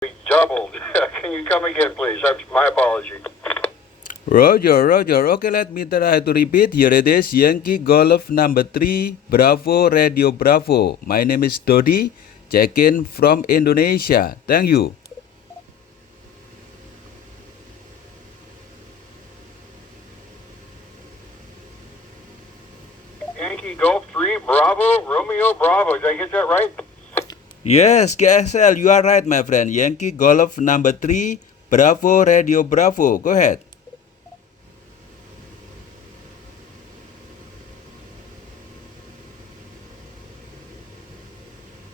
We doubled. Can you come again, please? My apology. Roger, Roger. Okay, let me try to repeat. Here it is. Yankee Golf number 3, Bravo, Radio Bravo. My name is Dodi. Check-in from Indonesia. Thank you. Yankee Golf 3, Bravo, Romeo Bravo. Did I get that right? Yes, KSL, you are right, my friend. Yankee Golf number 3, Bravo, Radio Bravo. Go ahead.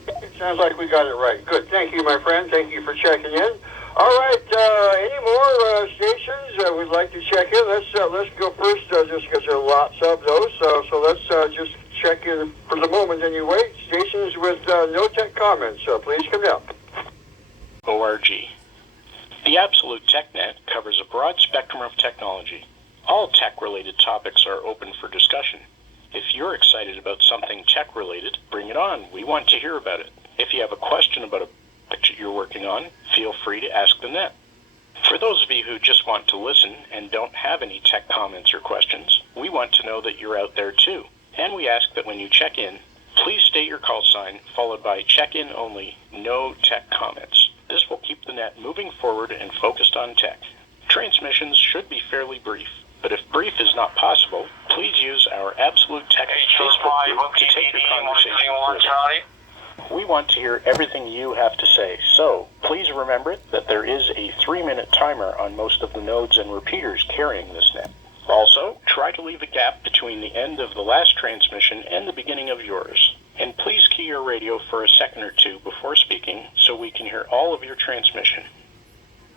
It sounds like we got it right. Good. Thank you, my friend. Thank you for checking in. All right. Any more stations we'd like to check in? Let's go first, just because there are lots of those. So let's just check in for the moment anyway. Stations with no tech comments. Please come down. ORG. The Absolute TechNet covers a broad spectrum of technology. All tech-related topics are open for discussion. If you're excited about something tech-related, bring it on. We want to hear about it. If you have a question about a project you're working on, feel free to ask the net. For those of you who just want to listen and don't have any tech comments or questions, we want to know that you're out there too. And we ask that when you check in, please state your call sign followed by check-in only, no tech comments. This will keep the net moving forward and focused on tech. Transmissions should be fairly brief, but if brief is not possible, please use our Absolute Tech Facebook group to take your conversation further. We want to hear everything you have to say, so please remember that there is a 3-minute timer on most of the nodes and repeaters carrying this net. Also, try to leave a gap between the end of the last transmission and the beginning of yours. And please key your radio for a second or two before speaking so we can hear all of your transmission.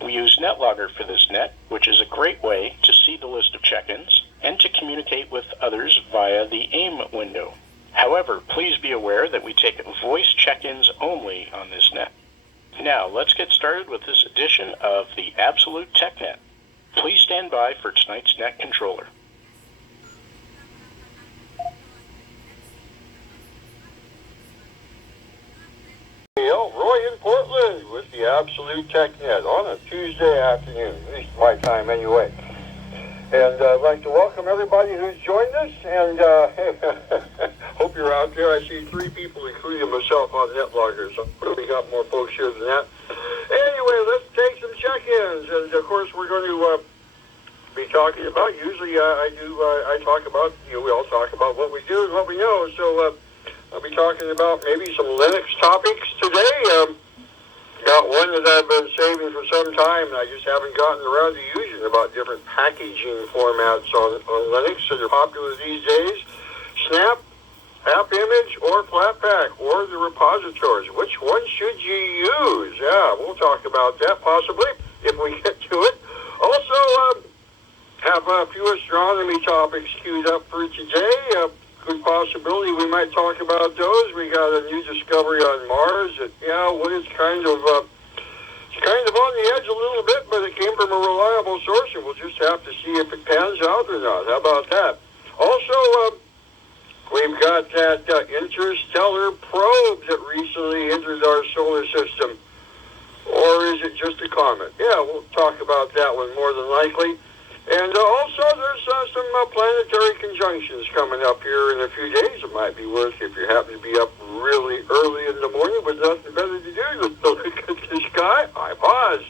We use NetLogger for this net, which is a great way to see the list of check-ins and to communicate with others via the AIM window. However, please be aware that we take voice check-ins only on this net. Now, let's get started with this edition of the Absolute TechNet. Please stand by for tonight's net controller. Roy in Portland with the Absolute TechNet on a Tuesday afternoon, at least my time anyway. And I'd like to welcome everybody who's joined us, and hope you're out there. I see 3 people, including myself, on NetLogger, so we got more folks here than that. Anyway, let's take some check-ins, and of course we're going to be talking about, usually I talk about, we all talk about what we do and what we know, so I'll be talking about maybe some Linux topics today. Got one that I've been saving for some time, and I just haven't gotten around to using, about different packaging formats on Linux that are popular these days. Snap, AppImage, or Flatpak, or the repositories. Which one should you use? Yeah, we'll talk about that possibly if we get to it. Also, have a few astronomy topics queued up for today. Good possibility we might talk about those. We got a new discovery on Mars that, what is kind of on the edge a little bit, but it came from a reliable source, and we'll just have to see if it pans out or not. How about that? Also, we've got that interstellar probe that recently entered our solar system. Or is it just a comet? Yeah, we'll talk about that one more than likely. And also, there's some planetary conjunctions coming up here in a few days. It might be worth, if you happen to be up really early in the morning with nothing better to do than to look at the sky. I pause.